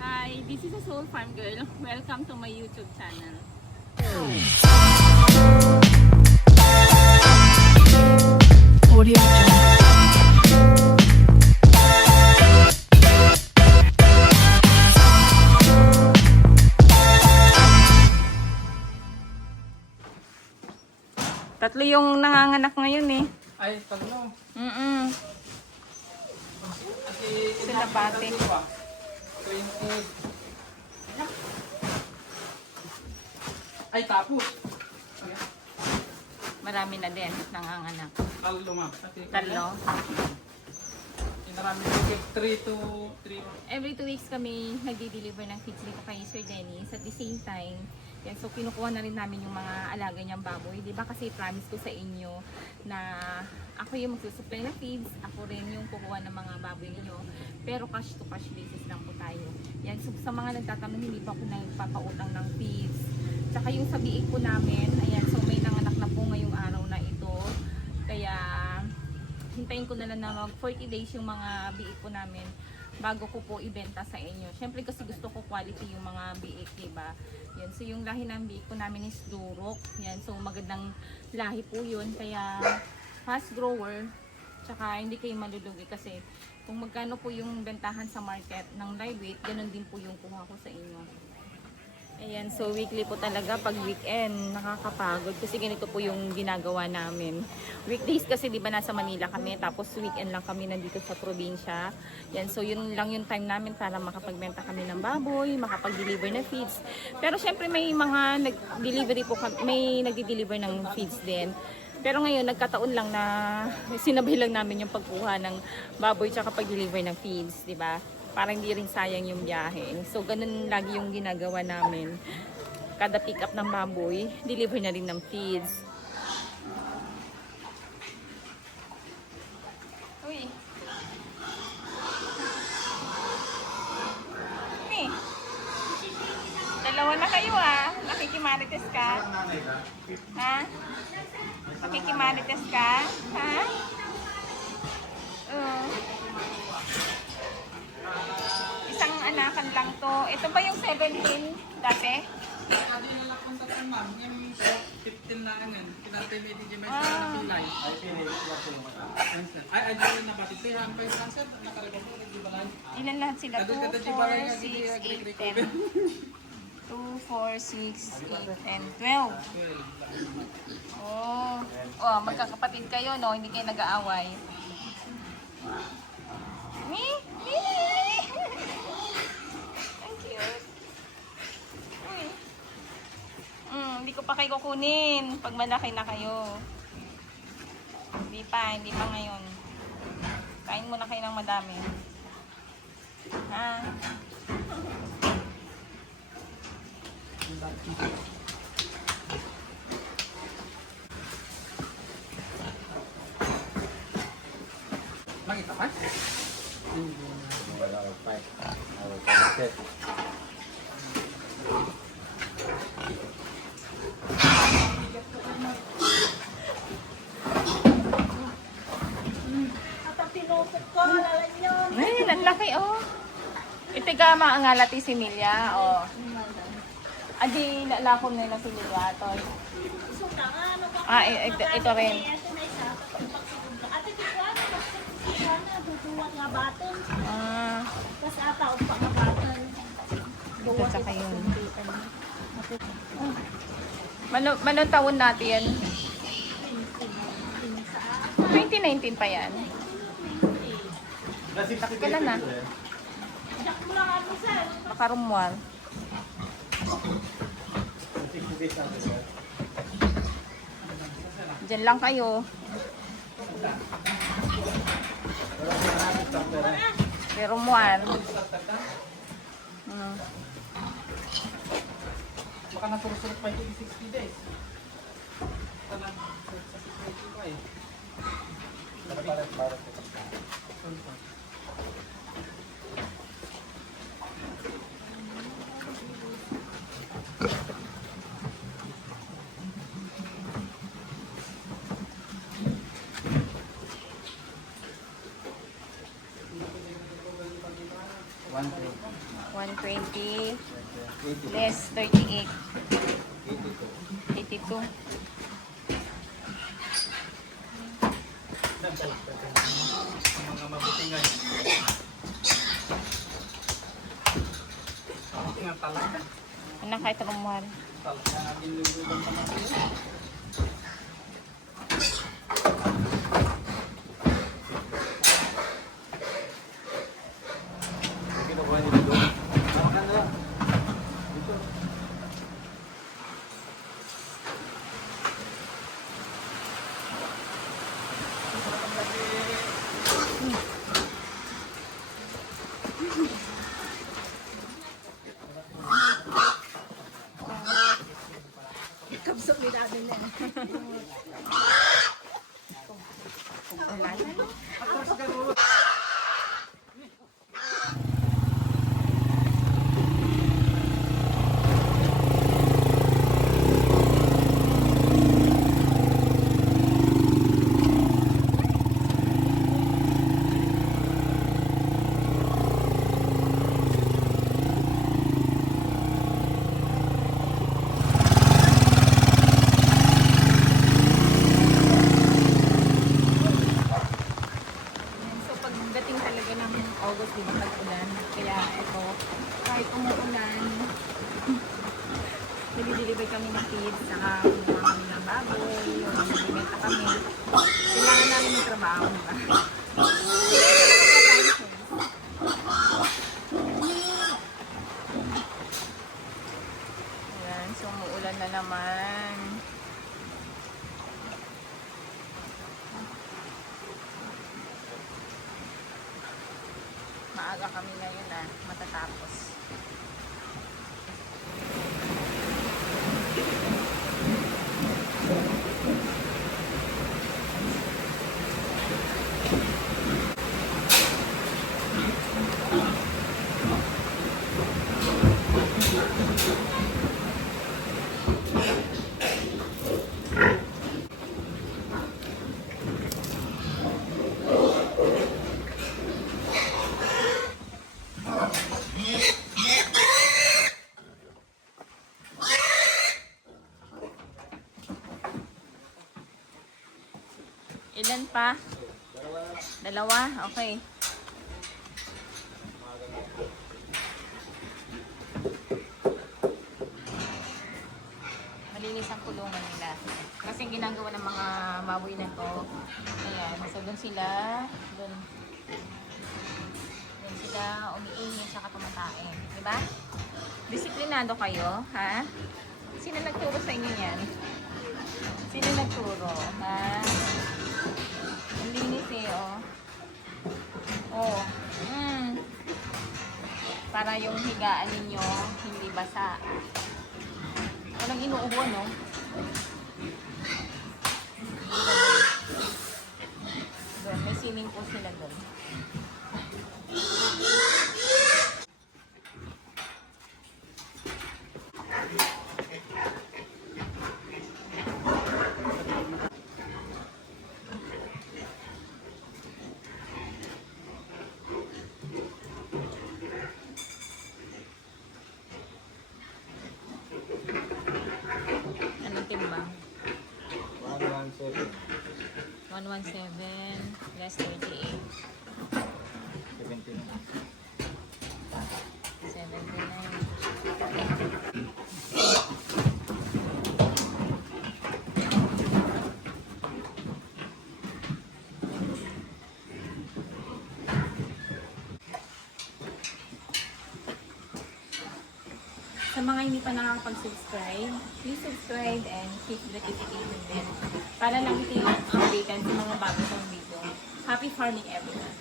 Hi, this is a Soul Farm Girl. Welcome to my YouTube channel. Audio Jungle. Tatlo yung nanganganak ngayon eh. Ay, tatlo. Sila pati. 20. Ay, tapos. Marami na din nanganganak. Talo, ma'am. Tatlo. Marami 3 to 3. Every 2 weeks kami nagdi-deliver ng feeds dito kay Sir Dennis. At the same time, yan, so kinukuha na rin namin yung mga alaga niyang baboy. Diba kasi promise ko sa inyo na ako yung magsusupply ng feeds, ako rin yung kukuha ng mga baboy niyo. Pero cash to cash basis lang po tayo. Yan, so sa mga nagtatanong, hindi pa ako nagpapautang ng feeds. Tsaka yung sa biik po namin, ayan, so may nanganak na po ngayong araw na ito. Kaya hintayin ko na lang na mag 40 days yung mga biik po namin bago ko po ibenta sa inyo. Siyempre kasi gusto ko quality yung mga biik, diba? Yan, so yung lahi ng biik po namin is Durok. Yan, so magandang lahi po yun. Kaya fast grower, tsaka hindi kayo malulugi kasi kung magkano po yung bentahan sa market ng live weight, ganun din po yung kuha ko sa inyo. Ayan, so weekly po talaga pag weekend, nakakapagod kasi ganito po yung ginagawa namin. Weekdays kasi 'di ba nasa Manila kami, tapos weekend lang kami nandito sa probinsya. Yan, so yun lang yung time namin para makapagbenta kami ng baboy, makapag-deliver na feeds. Pero syempre may mga nag-delivery po kami, may nagdi-deliver ng feeds din. Pero ngayon nagkataon lang na sinabay lang namin yung pagkuha ng baboy tsaka pag-deliver ng feeds, 'di ba? Para hindi rin sayang yung biyahe. So, ganun lagi yung ginagawa namin. Kada pick up ng baboy, deliver na rin ng feeds. Uy. Hey. Dalawa na kayo ah. Nakikimarites ka? Ha? Nakikimarites ka? Ha? Isang anakan lang to. Ito ba yung 17 dati? Adi na lang punta sa ma'am. Yung 15 na ngayon. Pinatili din yung may sa pilay. Ay, pinili ko po yung mata. Ay, dito na pati. Tihan pa yung sunset. Nakarepot po. Nagdibalay. Ilan lahat sila? 2, 4, 6, 8, 10. 2, 4, 6, 8, and 12. Oh. Oh, magkakapatid kayo, no? Hindi kayo nag-aaway. Me? Ang cute. Uy. Hindi ko pa kayo kukunin pag malaki na kayo. Hindi pa ngayon. Kain muna kayo ng madami. Ha? Makita pa? Ay, ang laki oh. Itigama ang alati si Milya, oh. Adi, lalakom na yung sinilya, tol. Ah, ito rin. Ah. Ito tsaka yun. Manong taon natin? 2019 pa yan. Kailan na? Makarumwal. Diyan lang kayo. Pero muan. Baka nasurusot pa yung 60 days. Talang sa 60 pa eh. One, two. 120 less 38. 82. Mga mabutingan. Mabutingan talaga. Anak, kahit rumahal. Talaga natin lulugan pa natin. So pagdating talaga ng August, di ba tag-ulan? Kaya ito, kahit umuulan, nilideliver kami ng feeds, saka kumuha kami ng baboy, nilibenta kami. Kailangan namin ng trabaho, di ba? Ayan, so umuulan na naman. Maaga kami ngayon matatapos. Ilan pa? Dalawa? Okay. Malinis ang kulungan nila. Kasi ang ginagawa ng mga baboy na to, ayan, so doon sila, doon sila umiingin tsaka tumatae. Diba? Disiplinado kayo, ha? Sino nagturo sa inyo yan? Sino nagturo, ha? Ang linis oh. Oh. Para yung higaan ninyo hindi basa. Walang inuubo, no? Doon, may swimming pool sila doon. Anong timbang? 117. 117 less 38. 79. 79. Sa mga hindi pa nakakapag-subscribe, please subscribe and hit the notification bell para lang kayo updated sa mga bago kong video. Happy farming everyone!